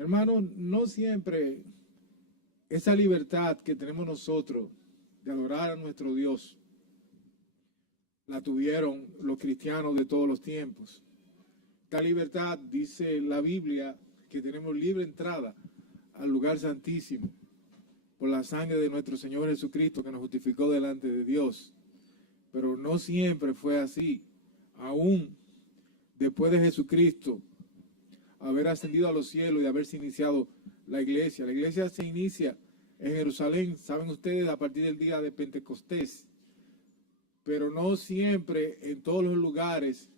Hermano, no siempre esa libertad que tenemos nosotros de adorar a nuestro Dios la tuvieron los cristianos de todos los tiempos. Esta libertad, dice la Biblia, que tenemos libre entrada al lugar santísimo por la sangre de nuestro Señor Jesucristo que nos justificó delante de Dios. Pero no siempre fue así. Aún después de Jesucristo haber ascendido a los cielos y haberse iniciado la iglesia. La iglesia se inicia en Jerusalén, saben ustedes, a partir del día de Pentecostés. Pero no siempre en todos los lugares,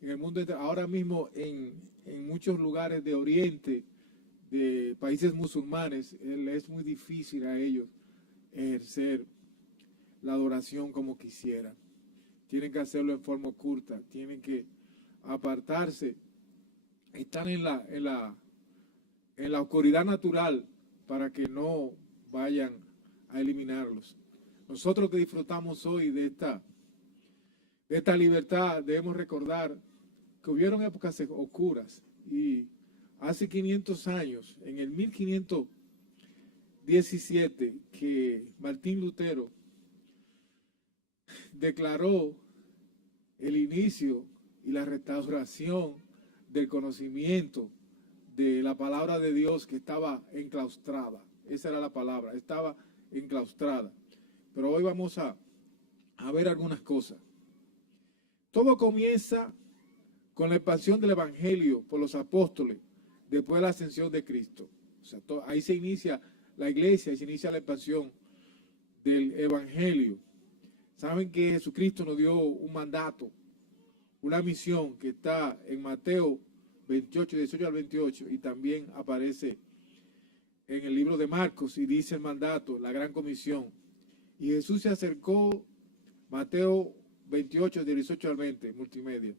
en el mundo, ahora mismo en muchos lugares de Oriente, de países musulmanes, es muy difícil a ellos ejercer la adoración como quisieran. Tienen que hacerlo en forma oculta, tienen que apartarse, están en la oscuridad natural para que no vayan a eliminarlos. Nosotros que disfrutamos hoy de esta libertad, debemos recordar que hubieron épocas oscuras y hace 500 años, en el 1517, que Martín Lutero declaró el inicio y la restauración del conocimiento de la palabra de Dios que estaba enclaustrada. Esa era la palabra, estaba enclaustrada. Pero hoy vamos a ver algunas cosas. Todo comienza con la expansión del Evangelio por los apóstoles después de la ascensión de Cristo. O sea, ahí se inicia la iglesia y se inicia la expansión del Evangelio. Saben que Jesucristo nos dio un mandato, una misión que está en Mateo 28, 18 al 28 y también aparece en el libro de Marcos y dice el mandato, la gran comisión. Y Jesús se acercó, Mateo 28, 18 al 20, multimedia.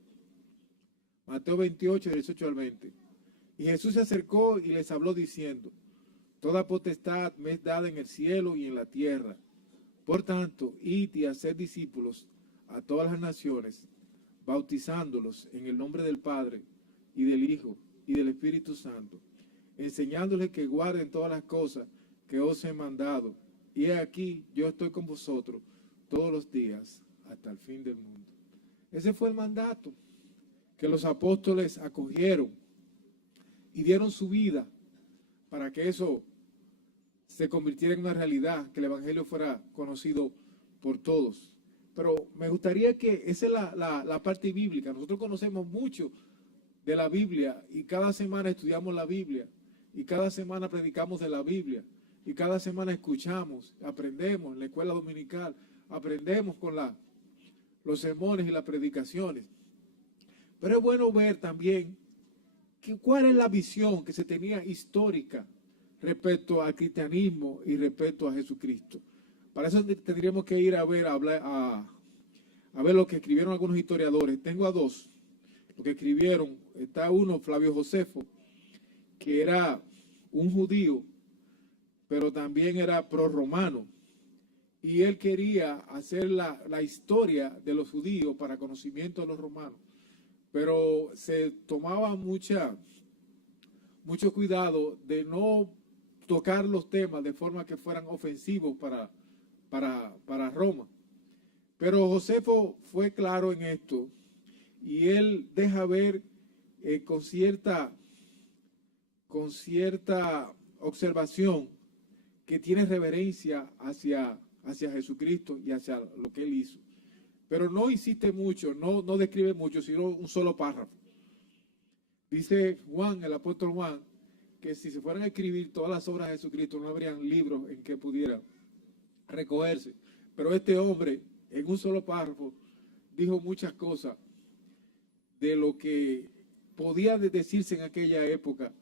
Mateo 28, 18 al 20. Y Jesús se acercó y les habló diciendo, toda potestad me es dada en el cielo y en la tierra. Por tanto, id y haced discípulos a todas las naciones, bautizándolos en el nombre del Padre y del Hijo y del Espíritu Santo, enseñándoles que guarden todas las cosas que os he mandado. Y he aquí, yo estoy con vosotros todos los días hasta el fin del mundo. Ese fue el mandato que los apóstoles acogieron y dieron su vida para que eso se convirtiera en una realidad, que el Evangelio fuera conocido por todos. Pero me gustaría que esa es la parte bíblica. Nosotros conocemos mucho de la Biblia y cada semana estudiamos la Biblia y cada semana predicamos de la Biblia y cada semana escuchamos, aprendemos en la escuela dominical, aprendemos con los sermones y las predicaciones. Pero es bueno ver también cuál es la visión que se tenía histórica respecto al cristianismo y respecto a Jesucristo. Para eso tendríamos que ir a ver lo que escribieron algunos historiadores. Tengo a dos, lo que escribieron. Está uno, Flavio Josefo, que era un judío, pero también era prorromano. Y él quería hacer la historia de los judíos para conocimiento de los romanos. Pero se tomaba mucho cuidado de no tocar los temas de forma que fueran ofensivos para Roma. Pero Josefo fue claro en esto y él deja ver con cierta observación que tiene reverencia hacia Jesucristo y hacia lo que él hizo. Pero no insiste mucho, no describe mucho, sino un solo párrafo. Dice Juan, el apóstol Juan, que si se fueran a escribir todas las obras de Jesucristo, no habrían libros en que pudieran recogerse. Pero este hombre, en un solo párrafo, dijo muchas cosas de lo que podía decirse en aquella época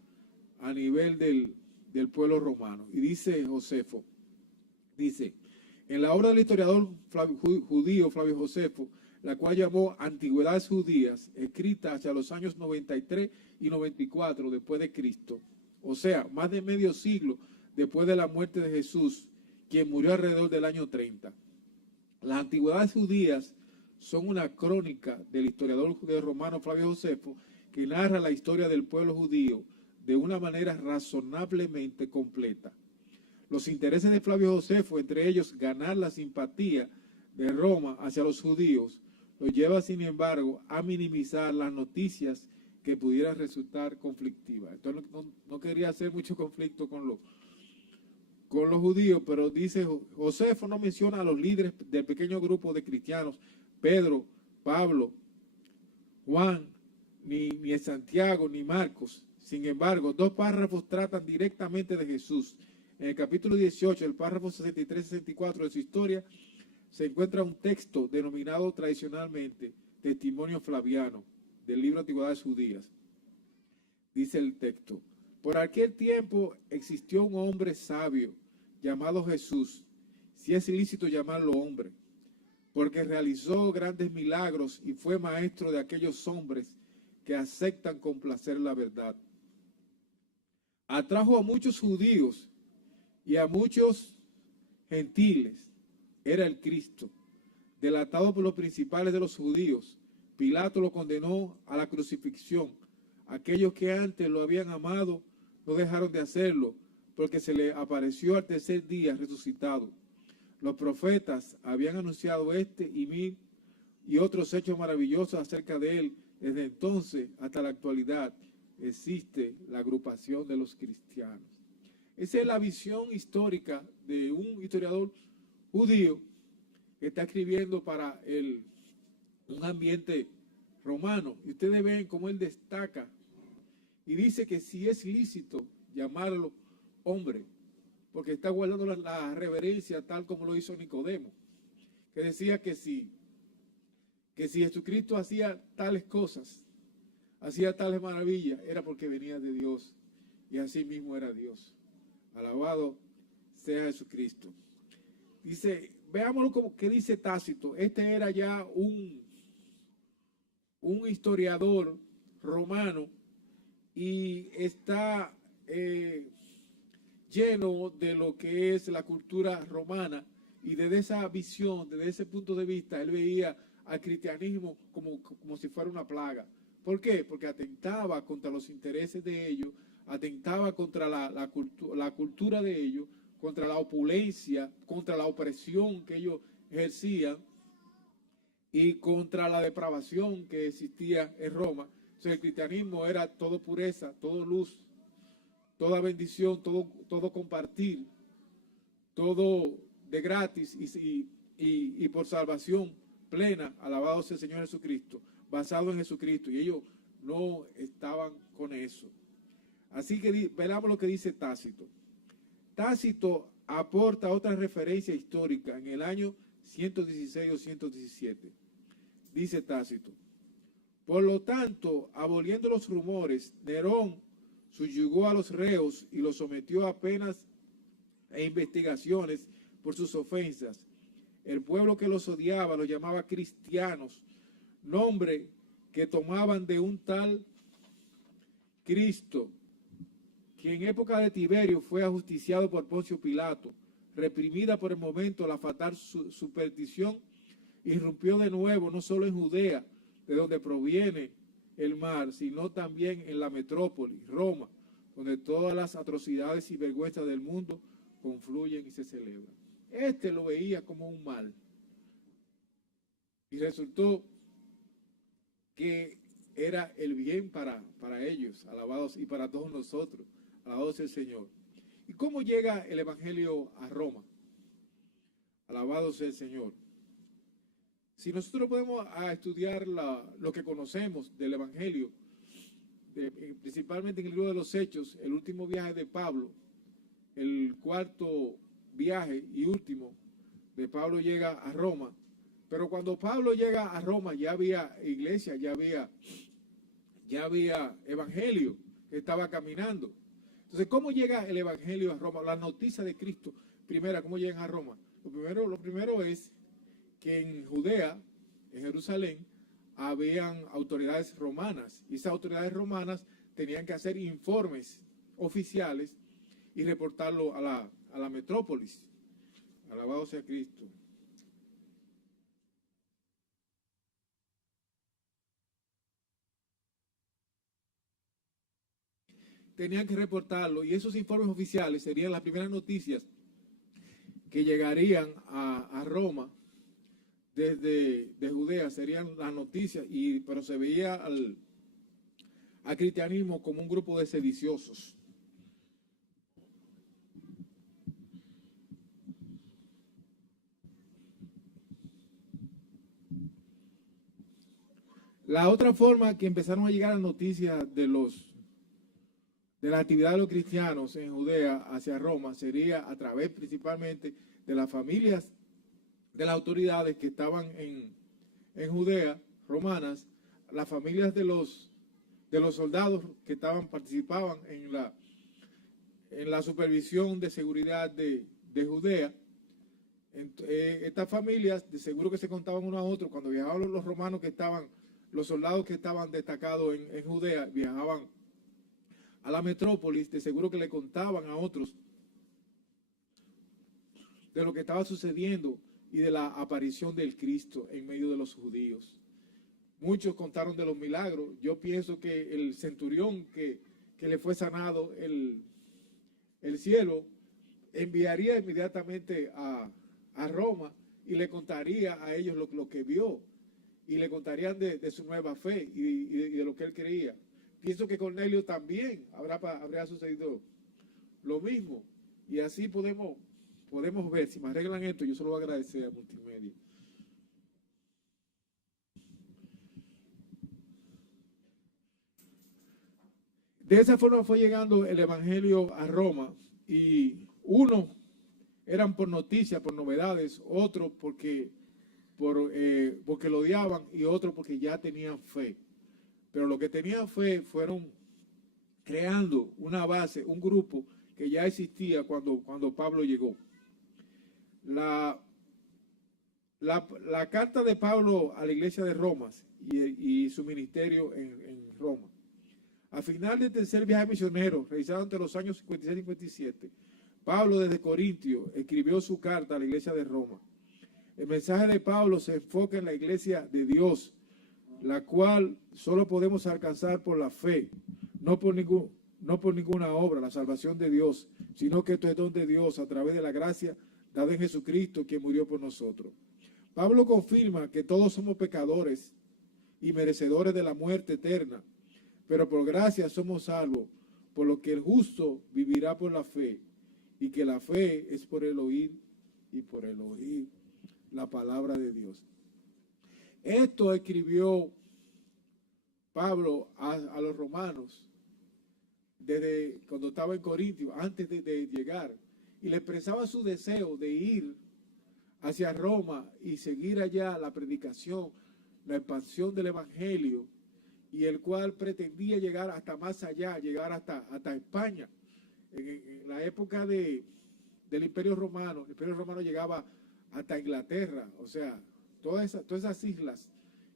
a nivel del pueblo romano. Y dice Josefo, dice, en la obra del historiador judío Flavio Josefo, la cual llamó Antigüedades Judías, escrita hacia los años 93 y 94 después de Cristo, o sea, más de medio siglo después de la muerte de Jesús, quien murió alrededor del año 30. Las Antigüedades Judías son una crónica del historiador judío romano Flavio Josefo, que narra la historia del pueblo judío de una manera razonablemente completa. Los intereses de Flavio Josefo, entre ellos ganar la simpatía de Roma hacia los judíos, lo lleva, sin embargo, a minimizar las noticias que pudieran resultar conflictivas. Entonces no quería hacer mucho conflicto con los judíos, pero dice, Josefo no menciona a los líderes del pequeño grupo de cristianos, Pedro, Pablo, Juan, ni Santiago, ni Marcos. Sin embargo, dos párrafos tratan directamente de Jesús. En el capítulo 18, el párrafo 63-64 de su historia, se encuentra un texto denominado tradicionalmente Testimonio Flaviano, del libro Antigüedades Judías. Dice el texto: por aquel tiempo existió un hombre sabio llamado Jesús, si es ilícito llamarlo hombre, porque realizó grandes milagros y fue maestro de aquellos hombres que aceptan con placer la verdad. Atrajo a muchos judíos y a muchos gentiles. Era el Cristo. Delatado por los principales de los judíos, Pilato lo condenó a la crucifixión. Aquellos que antes lo habían amado no dejaron de hacerlo, porque se le apareció al tercer día resucitado. Los profetas habían anunciado este y otros hechos maravillosos acerca de él. Desde entonces hasta la actualidad existe la agrupación de los cristianos. Esa es la visión histórica de un historiador judío que está escribiendo para un ambiente romano. Y ustedes ven cómo él destaca y dice que si es lícito llamarlo hombre, porque está guardando la reverencia tal como lo hizo Nicodemo, que decía que si Jesucristo hacía tales cosas, hacía tales maravillas, era porque venía de Dios y así mismo era Dios. Alabado sea Jesucristo. Dice, veámoslo como que dice Tácito. Este era ya un historiador romano y está lleno de lo que es la cultura romana, y desde esa visión, desde ese punto de vista, él veía al cristianismo como si fuera una plaga. ¿Por qué? Porque atentaba contra los intereses de ellos, atentaba contra la cultura de ellos, contra la opulencia, contra la opresión que ellos ejercían y contra la depravación que existía en Roma. Entonces el cristianismo era todo pureza, todo luz, toda bendición, todo compartir, todo de gratis y por salvación plena. Alabado sea el Señor Jesucristo, basado en Jesucristo, y ellos no estaban con eso. Así que veamos lo que dice Tácito. Tácito aporta otra referencia histórica en el año 116 o 117. Dice Tácito: por lo tanto, aboliendo los rumores, Nerón subyugó a los reos y los sometió a penas e investigaciones por sus ofensas. El pueblo que los odiaba los llamaba cristianos, nombre que tomaban de un tal Cristo, que en época de Tiberio fue ajusticiado por Poncio Pilato. Reprimida por el momento la fatal superstición, irrumpió de nuevo no solo en Judea, de donde proviene el mar, sino también en la metrópoli, Roma, donde todas las atrocidades y vergüenzas del mundo confluyen y se celebran. Este lo veía como un mal, y resultó que era el bien para ellos, alabados, y para todos nosotros, alabado sea el Señor. ¿Y cómo llega el Evangelio a Roma? Alabado sea el Señor. Si nosotros podemos estudiar lo que conocemos del Evangelio, principalmente en el libro de los Hechos, el último viaje de Pablo, el cuarto viaje y último de Pablo, llega a Roma. Pero cuando Pablo llega a Roma ya había iglesia, ya había evangelio que estaba caminando. Entonces, ¿cómo llega el evangelio a Roma? La noticia de Cristo, primera, ¿cómo llegan a Roma? Lo primero es que en Judea, en Jerusalén, habían autoridades romanas, y esas autoridades romanas tenían que hacer informes oficiales y reportarlo a la metrópolis. Alabado sea Cristo. tenían que reportarlo, y esos informes oficiales serían las primeras noticias que llegarían a Roma desde de Judea, serían las noticias, pero se veía al cristianismo como un grupo de sediciosos. La otra forma que empezaron a llegar las noticias de la actividad de los cristianos en Judea hacia Roma sería a través principalmente de las familias de las autoridades que estaban en Judea, romanas, las familias de los soldados que participaban en la supervisión de seguridad de Judea. Estas familias de seguro que se contaban uno a otro cuando viajaban los romanos los soldados que estaban destacados en Judea, viajaban a la metrópolis, de seguro que le contaban a otros de lo que estaba sucediendo y de la aparición del Cristo en medio de los judíos. Muchos contaron de los milagros. Yo pienso que el centurión que le fue sanado el cielo enviaría inmediatamente a Roma y le contaría a ellos lo que vio, y le contarían de su nueva fe y de lo que él creía. Pienso que Cornelio también habría sucedido lo mismo. Y así podemos ver. Si me arreglan esto, yo se lo voy a agradecer a Multimedia. De esa forma fue llegando el evangelio a Roma, y uno eran por noticias, por novedades, otro porque lo odiaban, y otro porque ya tenían fe. Pero los que tenían fe fueron creando una base, un grupo que ya existía cuando Pablo llegó. La carta de Pablo a la iglesia de Roma y su ministerio en Roma. A final del tercer viaje misionero, realizado entre los años 56 y 57, Pablo desde Corintio escribió su carta a la iglesia de Roma. El mensaje de Pablo se enfoca en la iglesia de Dios, la cual solo podemos alcanzar por la fe, no por ninguna obra, la salvación de Dios, sino que esto es don de Dios a través de la gracia dada en Jesucristo, quien murió por nosotros. Pablo confirma que todos somos pecadores y merecedores de la muerte eterna, pero por gracia somos salvos, por lo que el justo vivirá por la fe, y que la fe es por el oír, y por el oír la palabra de Dios. Esto escribió Pablo a los romanos desde cuando estaba en Corintio, antes de llegar, y le expresaba su deseo de ir hacia Roma y seguir allá la predicación, la expansión del evangelio, y el cual pretendía llegar hasta más allá, llegar hasta España. En la época del Imperio Romano, el Imperio Romano llegaba hasta Inglaterra, o sea, todas esas islas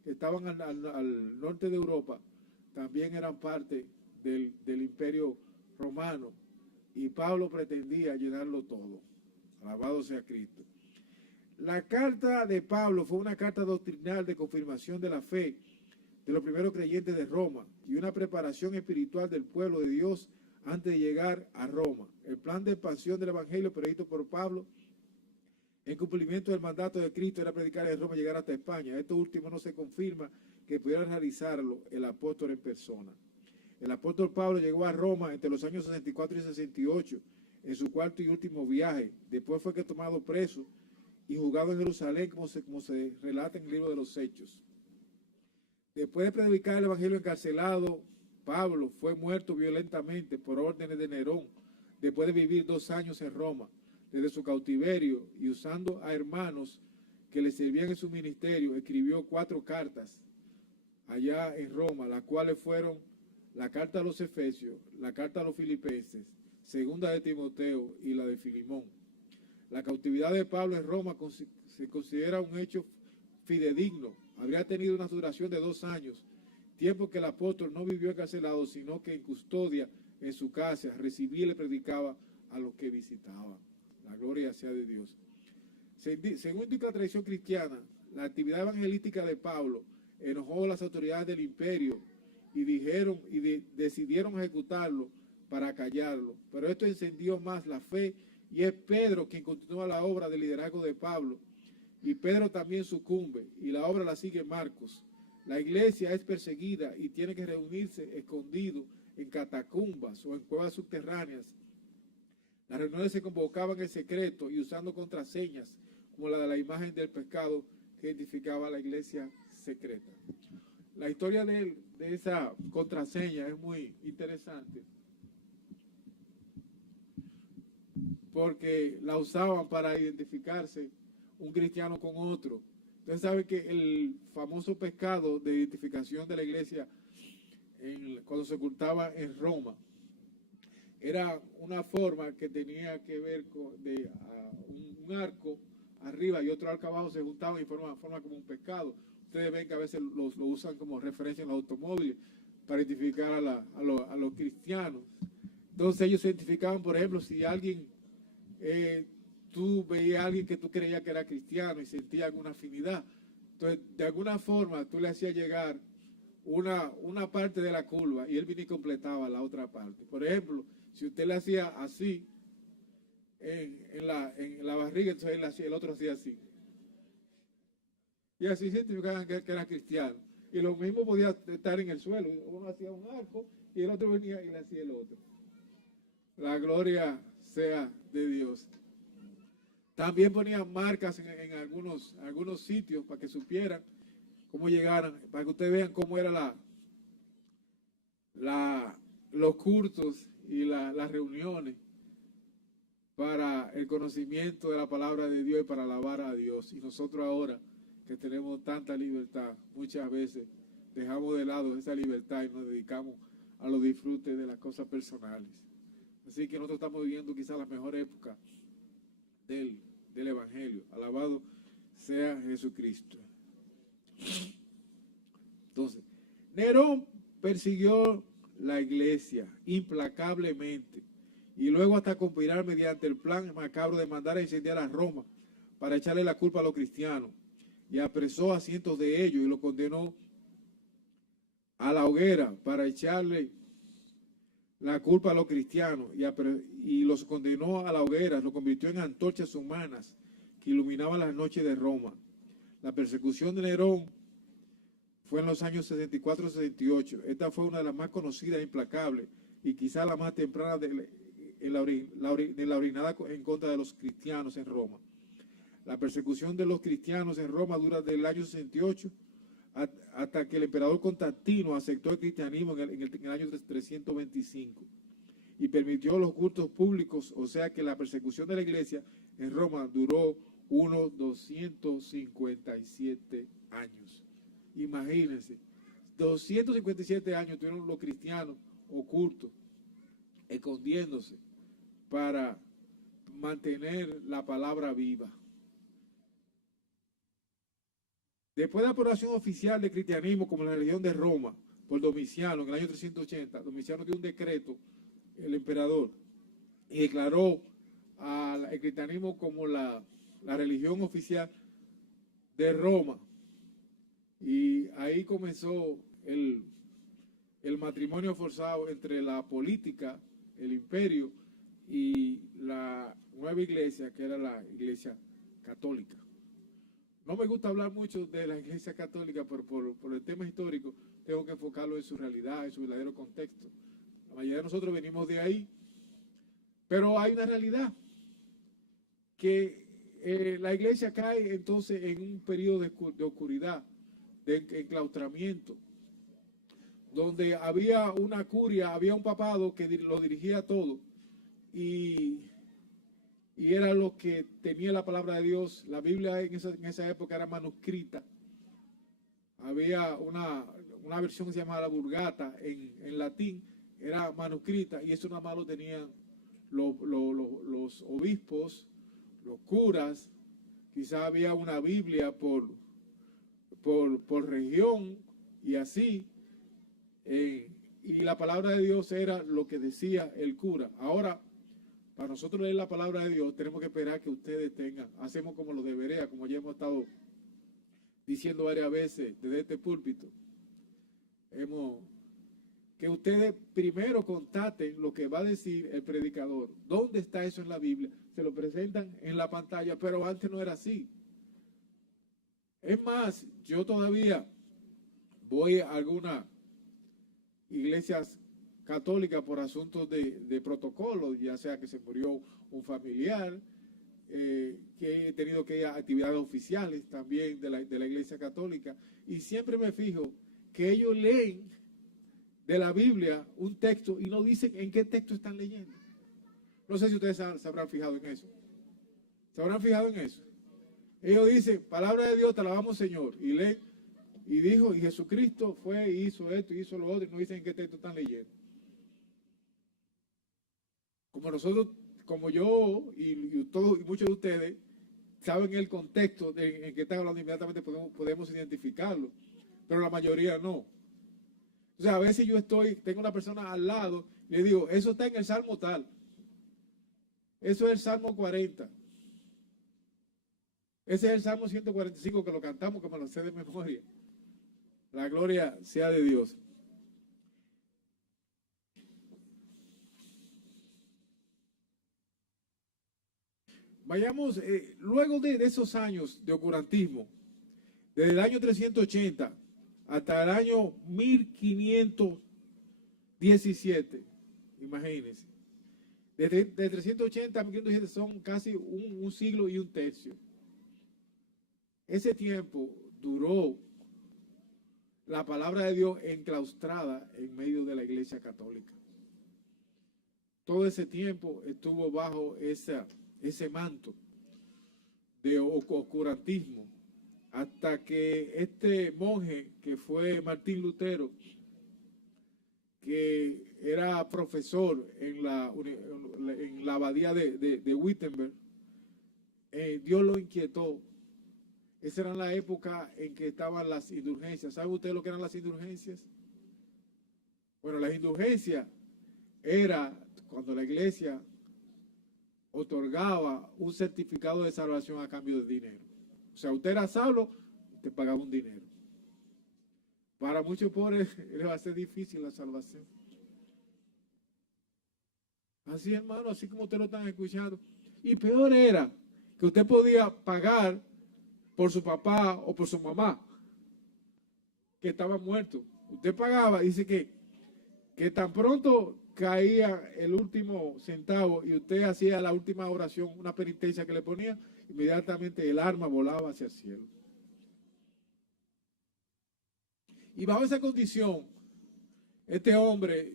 que estaban al norte de Europa también eran parte del Imperio Romano, y Pablo pretendía llenarlo todo. Alabado sea Cristo. La carta de Pablo fue una carta doctrinal de confirmación de la fe de los primeros creyentes de Roma y una preparación espiritual del pueblo de Dios antes de llegar a Roma. El plan de expansión del evangelio previsto por Pablo en cumplimiento del mandato de Cristo era predicar en Roma y llegar hasta España. Esto último no se confirma que pudiera realizarlo el apóstol en persona. El apóstol Pablo llegó a Roma entre los años 64 y 68 en su cuarto y último viaje. Después fue tomado preso y juzgado en Jerusalén, como se relata en el libro de los Hechos. Después de predicar el evangelio encarcelado, Pablo fue muerto violentamente por órdenes de Nerón, después de vivir 2 años en Roma, desde su cautiverio, y usando a hermanos que le servían en su ministerio, escribió 4 cartas allá en Roma, las cuales fueron la carta a los Efesios, la carta a los Filipenses, segunda de Timoteo y la de Filimón. La cautividad de Pablo en Roma se considera un hecho fidedigno. Habría tenido una duración de 2 años, tiempo que el apóstol no vivió encarcelado, sino que en custodia en su casa recibía y le predicaba a los que visitaban. La gloria sea de Dios. Según indica la tradición cristiana, la actividad evangelística de Pablo enojó a las autoridades del imperio y decidieron ejecutarlo para callarlo. Pero esto encendió más la fe y es Pedro quien continúa la obra de liderazgo de Pablo. Y Pedro también sucumbe y la obra la sigue Marcos. La iglesia es perseguida y tiene que reunirse escondido en catacumbas o en cuevas subterráneas. Las reuniones se convocaban en secreto y usando contraseñas como la de la imagen del pescado que identificaba a la iglesia secreta. La historia de esa contraseña es muy interesante porque la usaban para identificarse un cristiano con otro. Ustedes saben que el famoso pescado de identificación de la iglesia cuando se ocultaba en Roma era una forma que tenía que ver con un arco arriba y otro arco abajo, se juntaban y forma como un pescado. Ustedes ven que a veces lo usan como referencia en los automóviles para identificar a los cristianos. Entonces ellos se identificaban, por ejemplo, si alguien, tú veías a alguien que tú creías que era cristiano y sentías alguna afinidad. Entonces, de alguna forma, tú le hacías llegar una parte de la curva y él venía y completaba la otra parte. Por ejemplo, si usted le hacía así en la barriga, entonces el otro hacía así. Y así se identificaban que era cristiano. Y lo mismo podía estar en el suelo. Uno hacía un arco y el otro venía y le hacía el otro. La gloria sea de Dios. También ponían marcas en algunos sitios para que supieran cómo llegaran, para que ustedes vean cómo eran los cultos y las reuniones para el conocimiento de la palabra de Dios y para alabar a Dios. Y nosotros ahora que tenemos tanta libertad, muchas veces dejamos de lado esa libertad y nos dedicamos a los disfrutes de las cosas personales. Así que nosotros estamos viviendo quizás la mejor época del Evangelio. Alabado sea Jesucristo. Entonces, Nerón persiguió la iglesia implacablemente y luego hasta conspirar mediante el plan macabro de mandar a incendiar a Roma para echarle la culpa a los cristianos, y apresó a cientos de ellos y los condenó a la hoguera para echarle la culpa a los cristianos, y los condenó a la hoguera, los convirtió en antorchas humanas que iluminaban las noches de Roma. La persecución de Nerón fue en los años 64-68. Esta fue una de las más conocidas e implacables y quizá la más temprana de la orinada en contra de los cristianos en Roma. La persecución de los cristianos en Roma dura del año 68 hasta que el emperador Constantino aceptó el cristianismo en el año 325 y permitió los cultos públicos, o sea que la persecución de la iglesia en Roma duró unos 257 años. Imagínense, 257 años tuvieron los cristianos ocultos, escondiéndose para mantener la palabra viva. Después de la aprobación oficial del cristianismo como la religión de Roma por Domiciano en el año 380, Domiciano dio un decreto, el emperador, y declaró al cristianismo como la religión oficial de Roma. Y ahí comenzó el matrimonio forzado entre la política, el imperio y la nueva iglesia, que era la iglesia católica. No me gusta hablar mucho de la iglesia católica, pero por el tema histórico tengo que enfocarlo en su realidad, en su verdadero contexto. La mayoría de nosotros venimos de ahí, pero hay una realidad, que la iglesia cae entonces en un periodo de oscuridad, de enclaustramiento, donde había una curia, había un papado que lo dirigía todo y era lo que tenía la palabra de Dios. La Biblia en esa época era manuscrita. Había una versión que se llamaba la Vulgata en latín, era manuscrita, y eso nada más lo tenían los obispos, los curas. Quizás había una Biblia por región y así. Y la palabra de Dios era lo que decía el cura. Ahora, para nosotros leer la palabra de Dios, tenemos que esperar que ustedes hacemos como los de Berea, como ya hemos estado diciendo varias veces desde este púlpito. que ustedes primero constaten lo que va a decir el predicador. ¿Dónde está eso en la Biblia? Se lo presentan en la pantalla, pero antes no era así. Es más, yo todavía voy a algunas iglesias católicas por asuntos de protocolo, ya sea que se murió un familiar, que he tenido que ir a actividades oficiales también de la iglesia católica, y siempre me fijo que ellos leen de la Biblia un texto y no dicen en qué texto están leyendo. No sé si ustedes se habrán fijado en eso. ¿Se habrán fijado en eso? Ellos dicen, palabra de Dios, te alabamos Señor, y leen, y dijo, y Jesucristo fue, y hizo esto, y hizo lo otro, y no dicen en qué texto están leyendo. Como nosotros, como yo y todos y muchos de ustedes saben el contexto en que están hablando, inmediatamente podemos identificarlo, pero la mayoría no. O sea, a veces yo tengo una persona al lado y le digo, eso está en el Salmo tal. Eso es el Salmo 40. Ese es el Salmo 145 que lo cantamos, que me lo sé de memoria. La gloria sea de Dios. Vayamos, luego de esos años de oscurantismo, desde el año 380 hasta el año 1517, imagínense. De 380 a 1517 son casi un siglo y un tercio. Ese tiempo duró la palabra de Dios enclaustrada en medio de la iglesia católica. Todo ese tiempo estuvo bajo ese manto de oscurantismo, hasta que este monje que fue Martín Lutero, que era profesor en la abadía de Wittenberg, Dios lo inquietó. Esa era la época en que estaban las indulgencias. ¿Saben ustedes lo que eran las indulgencias? Bueno, las indulgencias era cuando la iglesia otorgaba un certificado de salvación a cambio de dinero. O sea, usted era salvo, te pagaba un dinero. Para muchos pobres le va a ser difícil la salvación. Así, hermano, así como ustedes lo están escuchando. Y peor era que usted podía pagar por su papá o por su mamá, que estaba muerto. Usted pagaba, dice que tan pronto caía el último centavo y usted hacía la última oración, una penitencia que le ponía, inmediatamente el alma volaba hacia el cielo. Y bajo esa condición, este hombre,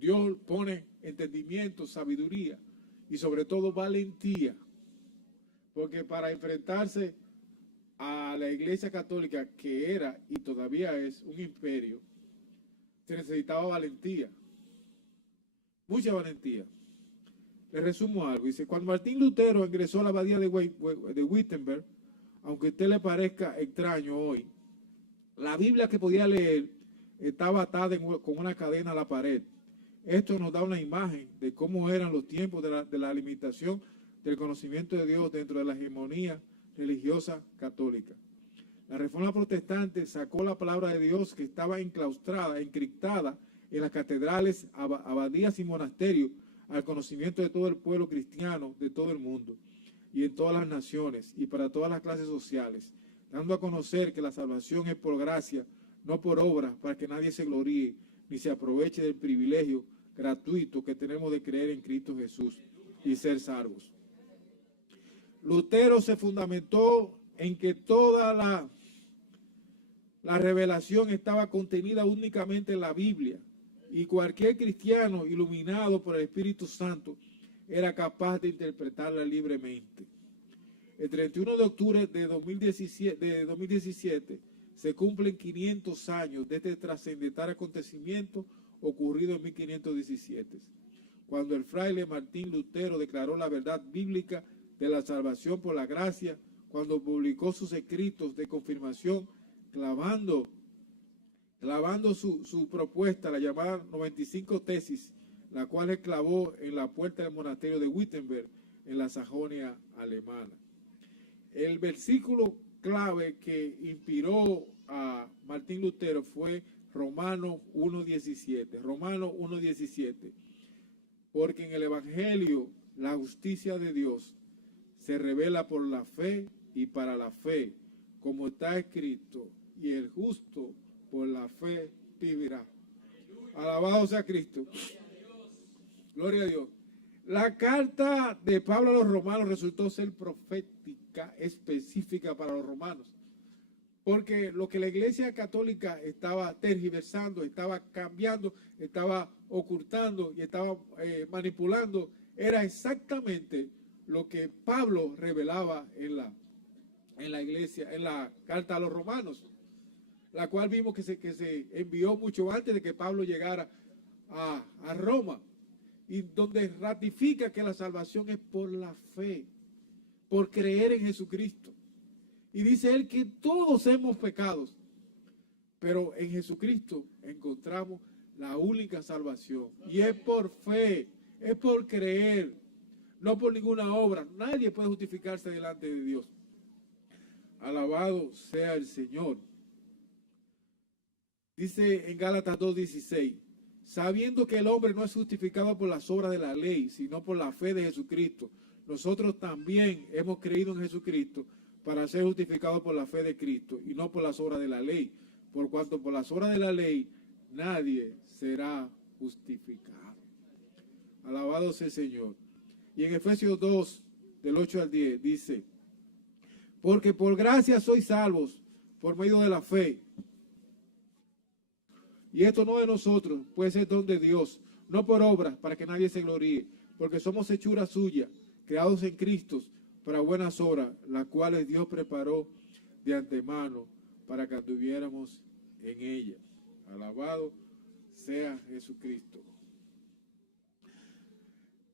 Dios pone entendimiento, sabiduría y sobre todo valentía, porque para enfrentarse a la iglesia católica, que era y todavía es un imperio, se necesitaba valentía, mucha valentía. Le resumo algo. Dice, cuando Martín Lutero ingresó a la abadía de Wittenberg, aunque a usted le parezca extraño hoy, la Biblia que podía leer estaba atada con una cadena a la pared. Esto nos da una imagen de cómo eran los tiempos de la limitación del conocimiento de Dios dentro de la hegemonía religiosa católica. La Reforma Protestante sacó la palabra de Dios que estaba enclaustrada, encriptada en las catedrales, abadías y monasterios al conocimiento de todo el pueblo cristiano de todo el mundo y en todas las naciones y para todas las clases sociales, dando a conocer que la salvación es por gracia, no por obras, para que nadie se gloríe ni se aproveche del privilegio gratuito que tenemos de creer en Cristo Jesús y ser salvos. Lutero se fundamentó en que toda la revelación estaba contenida únicamente en la Biblia y cualquier cristiano iluminado por el Espíritu Santo era capaz de interpretarla libremente. El 31 de octubre de 2017 se cumplen 500 años de este trascendental acontecimiento ocurrido en 1517, cuando el fraile Martín Lutero declaró la verdad bíblica de la salvación por la gracia, cuando publicó sus escritos de confirmación, clavando su propuesta, la llamada 95 tesis, la cual clavó en la puerta del monasterio de Wittenberg, en la Sajonia alemana. El versículo clave que inspiró a Martín Lutero fue Romanos 1:17. Romanos 1:17. Porque en el Evangelio la justicia de Dios se revela por la fe y para la fe, como está escrito, y el justo por la fe vivirá. Alabado sea Cristo. Gloria a Dios. La carta de Pablo a los romanos resultó ser profética, específica para los romanos. Porque lo que la Iglesia Católica estaba tergiversando, estaba cambiando, estaba ocultando y estaba manipulando, era exactamente lo que Pablo revelaba en la iglesia, en la carta a los romanos, la cual vimos que se envió mucho antes de que Pablo llegara a Roma, y donde ratifica que la salvación es por la fe, por creer en Jesucristo. Y dice él que todos hemos pecado, pero en Jesucristo encontramos la única salvación. Y es por fe, es por creer, no por ninguna obra. Nadie puede justificarse delante de Dios. Alabado sea el Señor. Dice en Gálatas 2:16, sabiendo que el hombre no es justificado por las obras de la ley, sino por la fe de Jesucristo. Nosotros también hemos creído en Jesucristo para ser justificados por la fe de Cristo y no por las obras de la ley, por cuanto por las obras de la ley nadie será justificado. Alabado sea el Señor. Y en Efesios 2, del 8 al 10, dice, porque por gracia sois salvos por medio de la fe. Y esto no de nosotros, puede ser don de Dios, no por obras, para que nadie se gloríe, porque somos hechura suya, creados en Cristo, para buenas obras, las cuales Dios preparó de antemano para que anduviéramos en ellas. Alabado sea Jesucristo.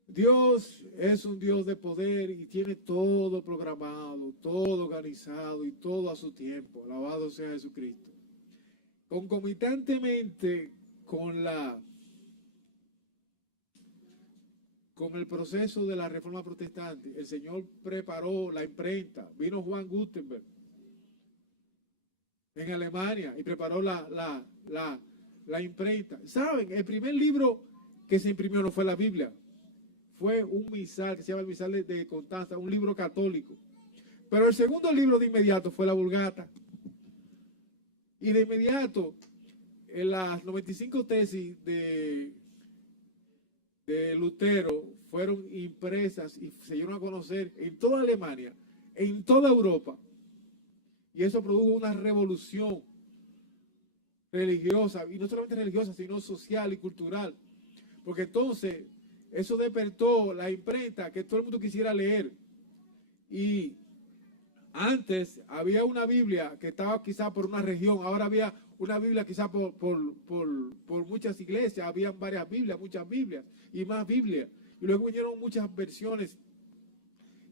Dios es un Dios de poder y tiene todo programado, todo organizado y todo a su tiempo. Alabado sea Jesucristo. Concomitantemente con el proceso de la Reforma Protestante, el Señor preparó la imprenta. Vino Juan Gutenberg en Alemania y preparó la imprenta. ¿Saben? El primer libro que se imprimió no fue la Biblia. Fue un misal que se llama el Misal de Constanza, un libro católico. Pero el segundo libro de inmediato fue la Vulgata. Y de inmediato, en las 95 tesis de Lutero fueron impresas y se dieron a conocer en toda Alemania, en toda Europa. Y eso produjo una revolución religiosa, y no solamente religiosa, sino social y cultural. Porque entonces eso despertó la imprenta que todo el mundo quisiera leer. Y antes había una Biblia que estaba quizá por una región, ahora había una Biblia quizá por muchas iglesias, habían varias Biblias, muchas Biblias y más Biblias. Y luego vinieron muchas versiones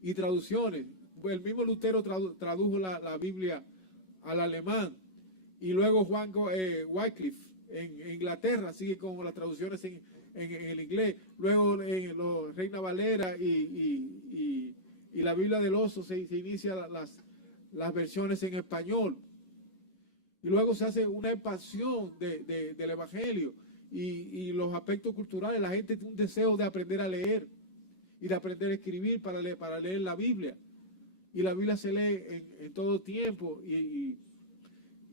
y traducciones. El mismo Lutero tradujo la Biblia al alemán. Y luego Juan Wycliffe en Inglaterra sigue con las traducciones en el inglés. Luego los Reina Valera y la Biblia del Oso se inicia las versiones en español. Y luego se hace una expansión del Evangelio y los aspectos culturales. La gente tiene un deseo de aprender a leer y de aprender a escribir para leer la Biblia. Y la Biblia se lee en todo tiempo y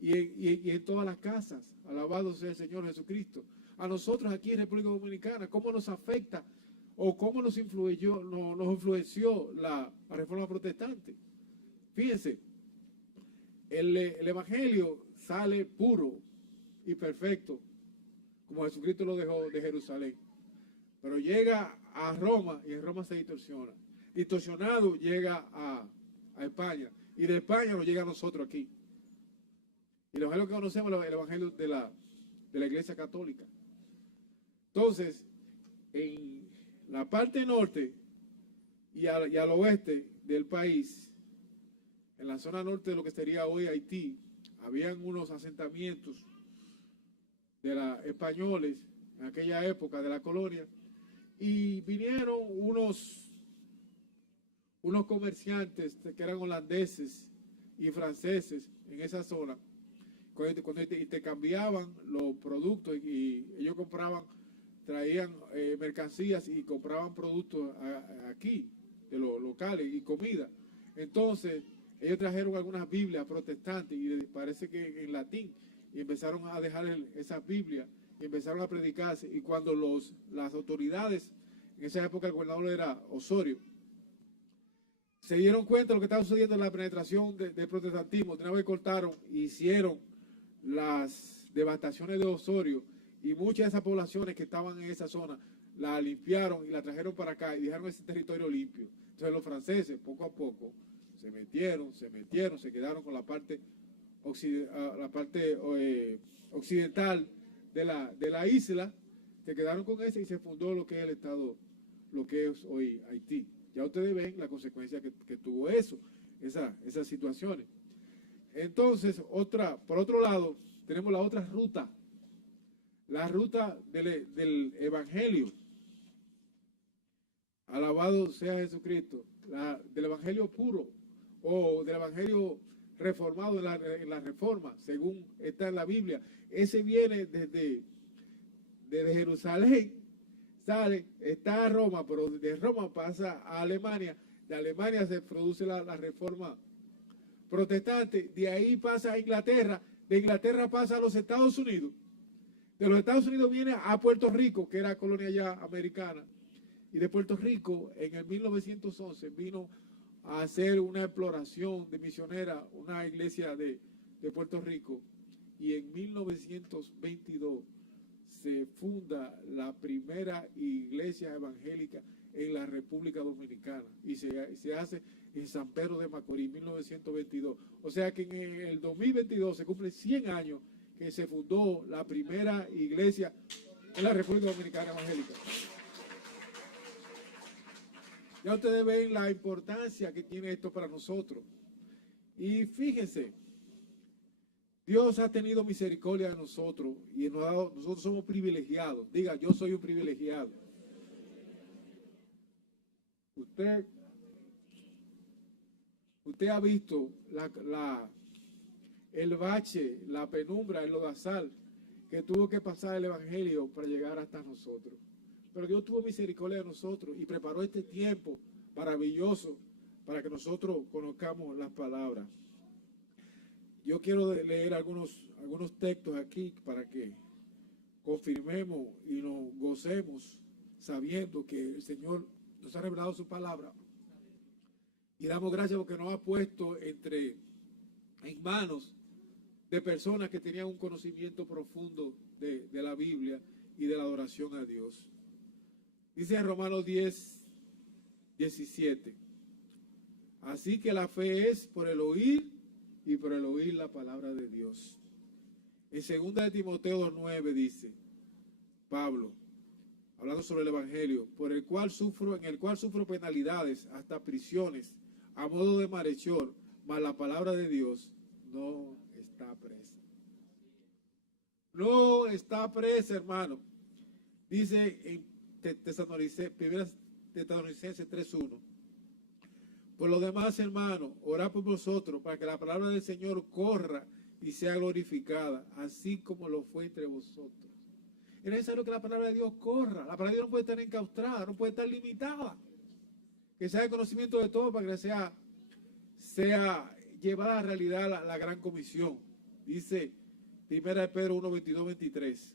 en todas las casas. Alabado sea el Señor Jesucristo. A nosotros aquí en República Dominicana, ¿cómo nos afecta o cómo nos influenció la Reforma Protestante? Fíjense, el Evangelio sale puro y perfecto, como Jesucristo lo dejó de Jerusalén. Pero llega a Roma y en Roma se distorsiona. Distorsionado llega a España y de España nos llega a nosotros aquí. Y el Evangelio que conocemos es el Evangelio de la Iglesia Católica. Entonces, en la parte norte y al oeste del país, en la zona norte de lo que sería hoy Haití, habían unos asentamientos de los españoles en aquella época de la colonia, y vinieron unos comerciantes que eran holandeses y franceses en esa zona, cuando te cambiaban los productos y ellos traían mercancías y compraban productos aquí, de los locales y comida. Entonces, ellos trajeron algunas Biblias protestantes y parece que en latín, y empezaron a dejar esas Biblias y empezaron a predicarse. Y cuando las autoridades, en esa época el gobernador era Osorio, se dieron cuenta de lo que estaba sucediendo en la penetración del protestantismo, de una vez cortaron e hicieron las devastaciones de Osorio, y muchas de esas poblaciones que estaban en esa zona la limpiaron y la trajeron para acá y dejaron ese territorio limpio. Entonces los franceses poco a poco se metieron, se quedaron con la parte occidental de la isla, se quedaron con ese y se fundó lo que es el Estado, lo que es hoy Haití. Ya ustedes ven la consecuencia que tuvo eso, esas situaciones. Entonces, por otro lado, tenemos la otra ruta, la ruta del Evangelio. Alabado sea Jesucristo, del Evangelio puro o del Evangelio reformado en la Reforma, según está en la Biblia. Ese viene desde Jerusalén, sale, está a Roma, pero de Roma pasa a Alemania. De Alemania se produce la Reforma protestante, de ahí pasa a Inglaterra, de Inglaterra pasa a los Estados Unidos, de los Estados Unidos viene a Puerto Rico, que era colonia ya americana, y de Puerto Rico en el 1911 vino a hacer una exploración de misionera, una iglesia de Puerto Rico, y en 1922 se funda la primera iglesia evangélica en la República Dominicana y se hace en San Pedro de Macorís, 1922. O sea que en el 2022 se cumplen 100 años que se fundó la primera iglesia en la República Dominicana evangélica. Ya ustedes ven la importancia que tiene esto para nosotros. Y fíjense, Dios ha tenido misericordia de nosotros y nosotros somos privilegiados. Diga, yo soy un privilegiado. Usted ha visto el bache, la penumbra, el lodazal que tuvo que pasar el Evangelio para llegar hasta nosotros. Pero Dios tuvo misericordia de nosotros y preparó este tiempo maravilloso para que nosotros conozcamos las palabras. Yo quiero leer algunos textos aquí para que confirmemos y nos gocemos sabiendo que el Señor nos ha revelado su palabra. Y damos gracias porque nos ha puesto en manos de personas que tenían un conocimiento profundo de la Biblia y de la adoración a Dios. Dice en Romanos 10:17. Así que la fe es por el oír y por el oír la palabra de Dios. En 2 de Timoteo 2:9 dice Pablo, hablando sobre el Evangelio, en el cual sufro penalidades, hasta prisiones, a modo de malhechor, mas la palabra de Dios no está presa. No está presa, hermano. Dice en 1 Tesalonicenses 3:1. Por lo demás, hermano, orad por vosotros para que la palabra del Señor corra y sea glorificada, así como lo fue entre vosotros. Es necesario que la palabra de Dios corra. La palabra de Dios no puede estar enclaustrada, no puede estar limitada. Que sea el conocimiento de todo para que sea llevada a la realidad la gran comisión. Dice 1 Pedro 1:22-23.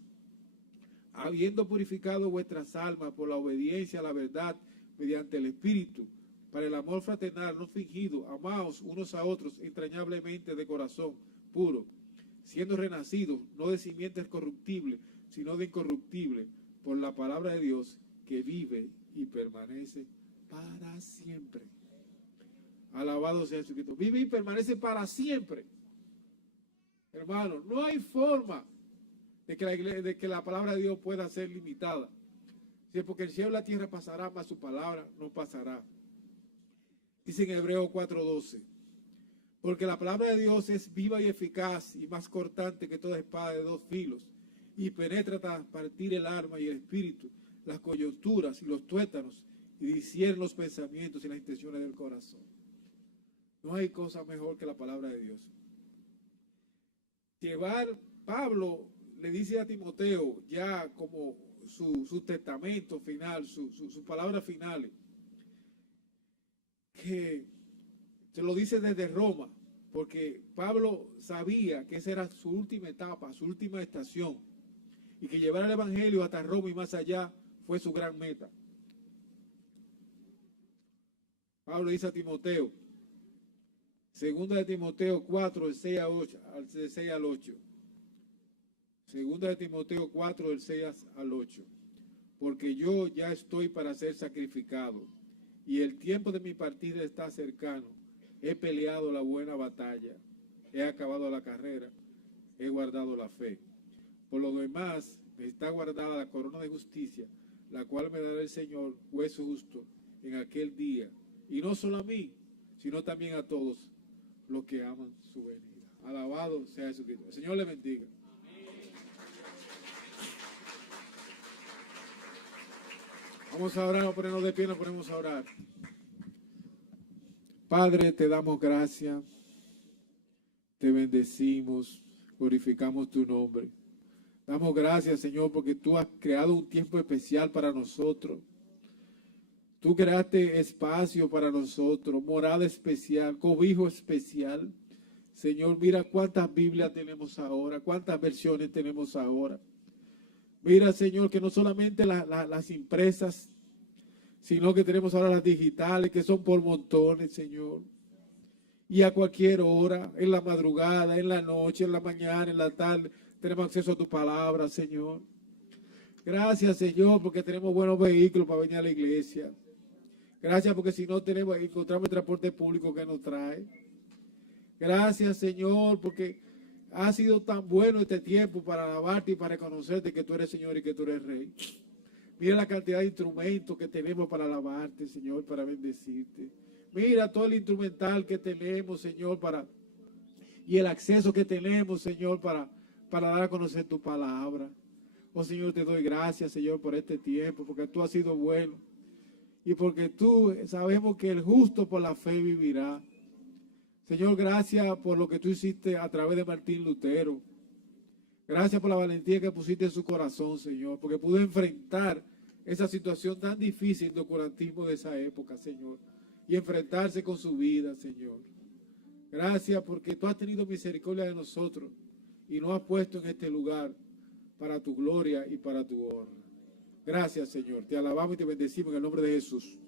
Habiendo purificado vuestras almas por la obediencia a la verdad mediante el Espíritu, para el amor fraternal no fingido, amaos unos a otros entrañablemente de corazón puro, siendo renacidos no de simientes corruptibles, sino de incorruptible, por la palabra de Dios que vive y permanece para siempre. Alabado sea Jesucristo. Vive y permanece para siempre. Hermano, no hay forma de que la palabra de Dios pueda ser limitada. Sí, porque el cielo y la tierra pasará, mas su palabra no pasará. Dice en Hebreos 4:12. Porque la palabra de Dios es viva y eficaz y más cortante que toda espada de dos filos, y penetra hasta partir el alma y el espíritu, las coyunturas y los tuétanos, y discierne los pensamientos y las intenciones del corazón. No hay cosa mejor que la palabra de Dios. llevar, Pablo le dice a Timoteo, ya como su testamento final, sus palabras finales, que se lo dice desde Roma, porque Pablo sabía que esa era su última etapa, su última estación, y que llevar el evangelio hasta Roma y más allá fue su gran meta. Pablo dice a Timoteo, segunda de Timoteo 4, del 6 al 8. Segunda de Timoteo 4, del 6 al 8. Porque yo ya estoy para ser sacrificado, y el tiempo de mi partida está cercano. He peleado la buena batalla, he acabado la carrera, he guardado la fe. Por lo demás, me está guardada la corona de justicia, la cual me dará el Señor, juez justo, en aquel día. Y no solo a mí, sino también a todos los que aman su venida. Alabado sea Jesucristo. El Señor le bendiga. Vamos a orar, vamos a ponernos de pie, nos ponemos a orar. Padre, te damos gracias, te bendecimos, glorificamos tu nombre. Damos gracias, Señor, porque tú has creado un tiempo especial para nosotros. Tú creaste espacio para nosotros, morada especial, cobijo especial. Señor, mira cuántas Biblias tenemos ahora, cuántas versiones tenemos ahora. Mira, Señor, que no solamente las impresas, sino que tenemos ahora las digitales, que son por montones, Señor. Y a cualquier hora, en la madrugada, en la noche, en la mañana, en la tarde, tenemos acceso a tu palabra, Señor. Gracias, Señor, porque tenemos buenos vehículos para venir a la iglesia. Gracias porque si no tenemos, encontramos el transporte público que nos trae. Gracias, Señor, porque ha sido tan bueno este tiempo para alabarte y para reconocerte que tú eres Señor y que tú eres Rey. Mira la cantidad de instrumentos que tenemos para alabarte, Señor, para bendecirte. Mira todo el instrumental que tenemos, Señor, y el acceso que tenemos, Señor, para dar a conocer tu palabra. Oh, Señor, te doy gracias, Señor, por este tiempo, porque tú has sido bueno. Y porque tú sabemos que el justo por la fe vivirá. Señor, gracias por lo que tú hiciste a través de Martín Lutero. Gracias por la valentía que pusiste en su corazón, Señor, porque pudo enfrentar esa situación tan difícil de oscurantismo de esa época, Señor, y enfrentarse con su vida, Señor. Gracias porque tú has tenido misericordia de nosotros y nos has puesto en este lugar para tu gloria y para tu honra. Gracias, Señor. Te alabamos y te bendecimos en el nombre de Jesús.